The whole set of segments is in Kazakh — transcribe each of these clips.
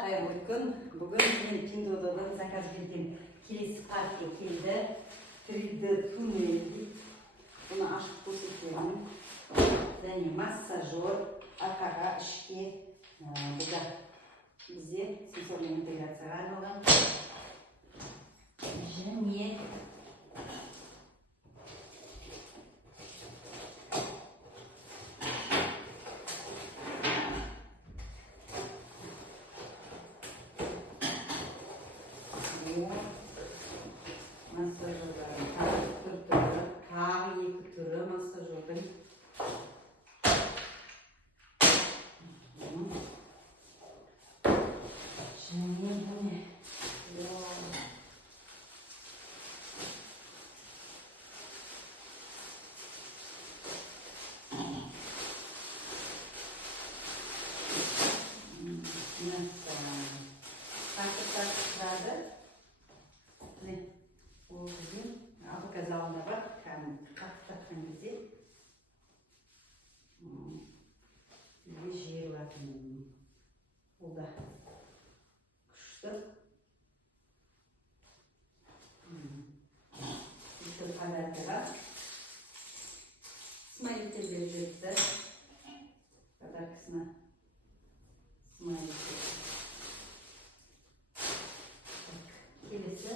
қайырлы күн. Бүгін мен Pinduodu'dan заказ берген келесі партия келді. 3D туннель дейді. Бұны ашып көрсетемін. Және массажер, арқаға, ішке. Бұл да бізде сенсорлы интеграцияға арналған. Және массажерлардың тағы екі түрі массажердің. Және бұне тұрады. Ол біздің АПК залында бар, қатып жатқан кезде үйге жиырылатын. Ол да күшті. Бүкіл қадатыға смайликтер беріп жетті. Подаркасына смайликтер. Келесі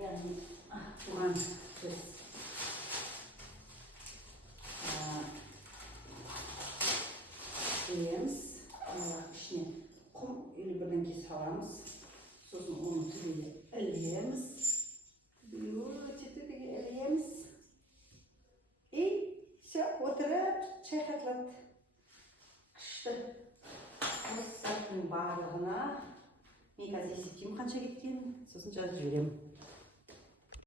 яғни туған біз қоямыз, ішіне құм или бірдеңке саламыз, сосын оны түбеге ілеміз, өте түбеге ілеміз, и все, отырып шайқатылады. Күшті. Осы сәттің барлығына мен қазір есептеймін қанша кеткен, сосын жазып жіберемін.